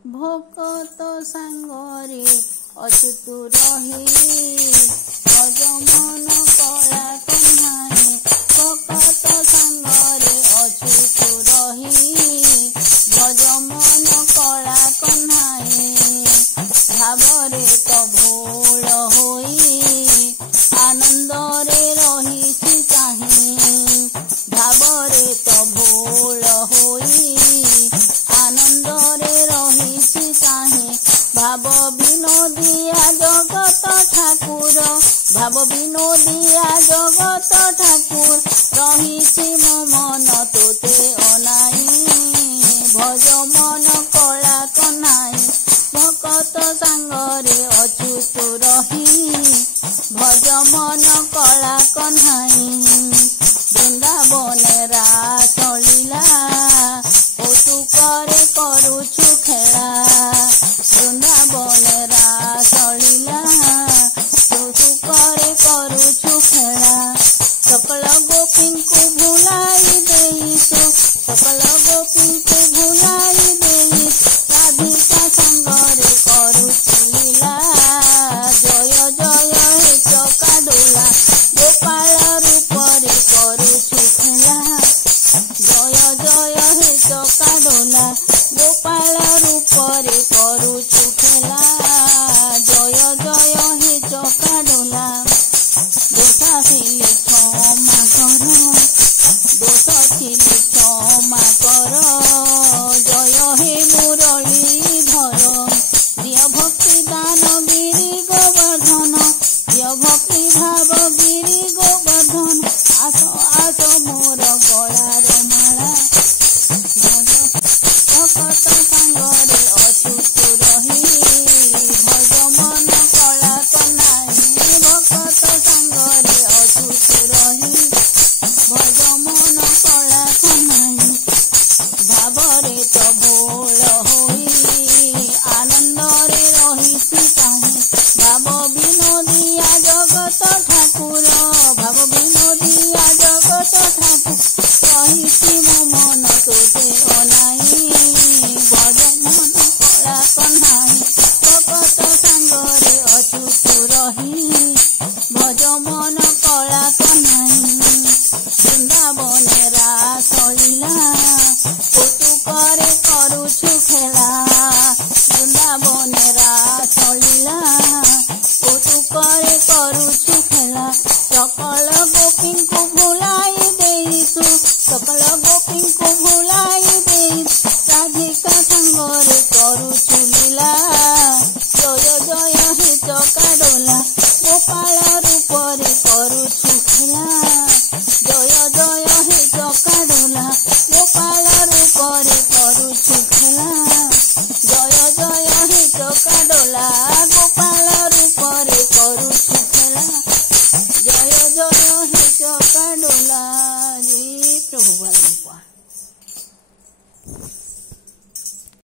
ଭକତ ସାଙ୍ଗରେ ଅଚ୍ୟୁତ ରହି ଭଜ ମନ କଳା କହ୍ନାଇ। ଭକତ ସାଙ୍ଗରେ ଅଚ୍ୟୁତ ରହି ଭଜ ମନ କଳା କହ୍ନାଇ। ଭାବରେ ତ ଭୋଳ ହୋଇ ଆନନ୍ଦରେ ରହିଛି ଚାହିଁ। ଭାବରେ ତ ଭୋଳ ହୋଇ ଆନନ୍ଦରେ ରହିଛି ଚାହିଁ। ଭାବ ବିନୋଦିଆ ଜଗତ ଠାକୁର, ଭାବ ବିନୋଦିଆ ଜଗତ ଠାକୁର, ରହିଛି ମୋ ମନ ତୋତେ ଅନାଇ। ଭଜ ମନ କଳା କହ୍ନାଇ। ଭକତ ସାଙ୍ଗରେ ଅଚ୍ୟୁତ ରହି ଭଜ ମନ କଳା କହ୍ନାଇ। ବୃନ୍ଦାବନେ ରାସ ଲୀଳା କୌତୁକରେ କରୁଛୁ ଖେଳା। ବୃନ୍ଦାବନେ ରାସ ଲୀଳା କୌତୁକରେ କରୁଛୁ ଖେଳା। ସକଳ ଗୋପୀଙ୍କୁ ଭୁଲାଇ ଦେଇଛୁ, ସକଳ ଗୋପୀଙ୍କୁ ଭୁଲାଇ ଦେଇଛୁ, ରାଧିକା ସାଙ୍ଗରେ କରୁଛୁ ଲୀଳା। ଜୟ ଜୟ ହେ ଚକାଡୋଳା, ଗୋପାଳ ରୂପରେ କରୁଛୁ ଖେଳା। ଜୟ ଜୟ ହେ ଚକାଡୋଳା, ଗୋପାଳ ରୂପରେ କରୁଛୁ ଖେଳା। ଜୟ ଜୟ ହେ ଚକାଡୋଳା। ଦୋଷ ଥିଲେ କ୍ଷମା କର, ଦୋଷ ଥିଲେ କ୍ଷମା କର। ଜୟ ହେ ମୁରଳୀଧର, ପ୍ରିୟ ଭକ୍ତି ଦାନ ଗିରି ଗୋବର୍ଦ୍ଧନ, ପ୍ରିୟ ଭକ୍ତି ଭାବ ଗିରି ଗୋବର୍ଦ୍ଧନ। ଆସ ଆସ ମୋର ଗଳାର ମାଳା। ଭକତ ସାଙ୍ଗରେ ଅଚ୍ୟୁତ ରହି ଭଜ ମନ କଳା କହ୍ନାଇ। ଭକତ ସାଙ୍ଗରେ ଅଚ୍ୟୁତ ରହି ଭଜ ମନ କଳା କହ୍ନାଇ। ଭାବରେ ତ ଭୋଳ ହୋଇ ଆନନ୍ଦରେ ରହିଛି ଚାହିଁ। ଭାବ ବିନୋଦିଆ ଜଗତ ଠାକୁର, ଭାବ ବିନୋଦିଆ ଜଗତ ଠାକୁର, ରହିଛି ମୋ ମନ ତୋତେ ଅନାଇ। ଭଜ ମନ କଳା କହ୍ନାଇ। ଭକତ ସାଙ୍ଗରେ ଅଚ୍ୟୁତ ରହି ଭଜ ମନ କଳା କହ୍ନାଇ। ବୃନ୍ଦାବନେ ରାସ ଲୀଳା କୌତୁକରେ କରୁଛୁ ଖେଳା। ବୃନ୍ଦାବନେ ରାସ ଲୀଳା କୌତୁକରେ କରୁଛୁ ଖେଳା। ସକଳ ଗୋପୀଙ୍କୁ ଭୁଲାଇ ଦେଇଛୁ, ସକଳ ଗୋପୀଙ୍କୁ ଭୁଲାଇ ଦେଇଛୁ, ରାଧିକା ସାଙ୍ଗରେ କରୁଛୁ